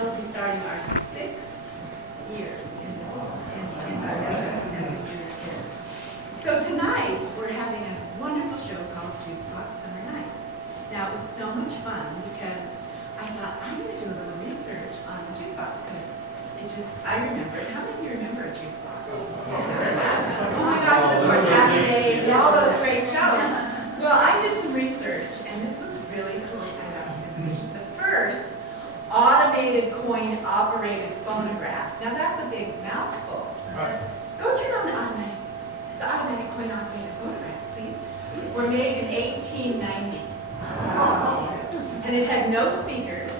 thrilled to be starting our 6th year in So tonight, we're having a wonderful show called Jukebox Summer Nights. Now, it was so much fun because I thought, I'm going to do a little research on the jukebox because I remember it. How many of you remember a jukebox? Oh my gosh, and of course, Happy Days and all those great shows. Well, I did some research, and this was really cool. I got this information. The first automated coin-operated phonograph. Now, that's a big mouthful. Go turn on the automatic coin-operated phonographs, please. Were made in 1890. And it had no speakers.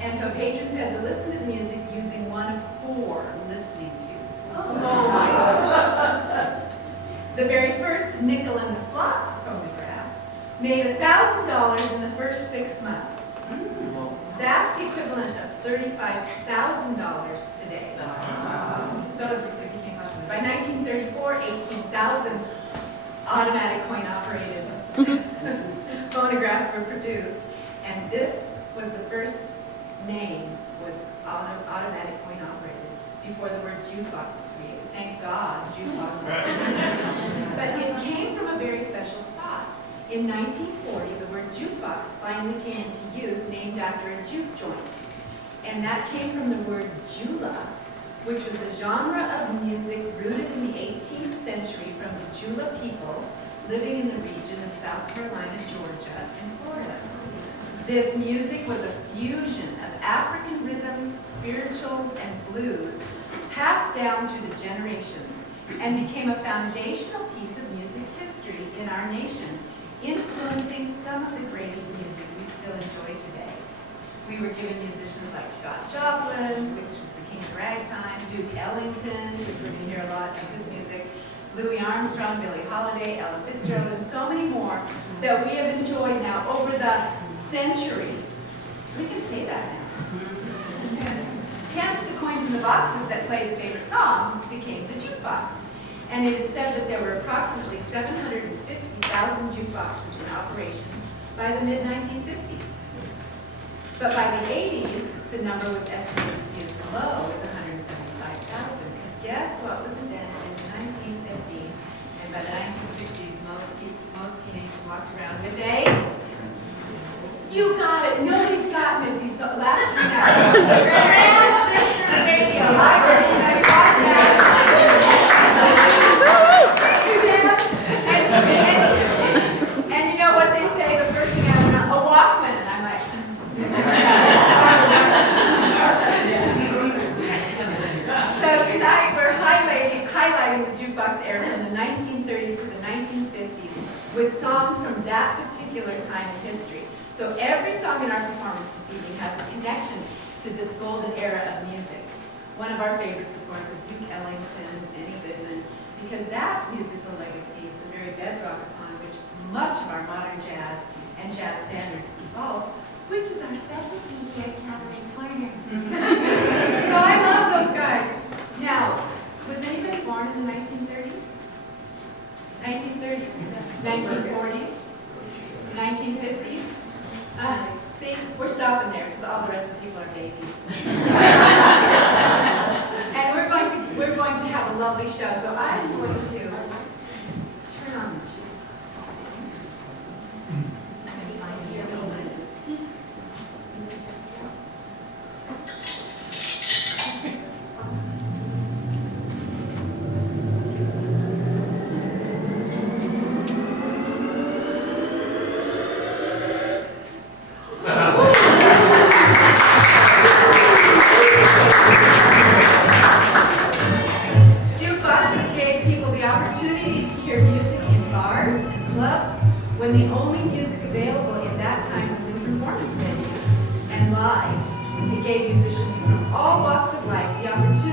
And so patrons had to listen to the music using one of 4 listening tubes. Oh my gosh. The very first nickel in the slot phonograph made $1,000 in the first 6 months. That's the equivalent of $35,000 today. Those became popular. By 1934, 18,000 automatic coin-operated phonographs were produced, and this was the first name was automatic coin-operated before the word jukebox was created. Thank God, jukebox was created. But it came from a very special spot. In 1940, the word jukebox finally came into use, named after a juke joint. And that came from the word jula, which was a genre of music rooted in the 18th century from the Jula people living in the region of South Carolina, Georgia, and Florida. This music was a fusion of African rhythms, spirituals, and blues passed down through the generations and became a foundational piece of music history in our nation, influencing some of the greatest music we still enjoy today. We were given musicians like Scott Joplin, which was the king of ragtime, Duke Ellington, which we're going to hear a lot of his music, Louis Armstrong, Billie Holiday, Ella Fitzgerald, and so many more that we have enjoyed now over the centuries. We can say that now. Hence, the coins in the boxes that played the favorite songs became the jukebox. And it is said that there were approximately 750,000 jukeboxes in operation by the mid-1950s. But by the 80s, the number was estimated to be as low as 175,000. Guess what was invented in the 1950s? And by the 1960s, most teenagers walked around with a... You got it. Nobody's gotten it these last 3 hours. Transistor radio. I heard somebody walk down. And you know what they say? The first thing I was a Walkman. And I'm like... So tonight we're highlighting the jukebox era from the 1930s to the 1950s with songs from that particular time in history. So every song in our performance this evening has a connection to this golden era of music. One of our favorites, of course, is Duke Ellington, Benny Goodman, because that musical legacy is the very bedrock upon which much of our modern jazz and jazz standards evolved, which is our specialty here at Cabaret Corner. So I love those guys. Now, was anybody born in the 1930s? 1930s? 1940s? 1950s? See, we're stopping there because all the rest of the people are babies. And we're going to have a lovely show. So I'm going to turn on the show. When the only music available in that time was in performance venues and live. It gave musicians from all walks of life the opportunity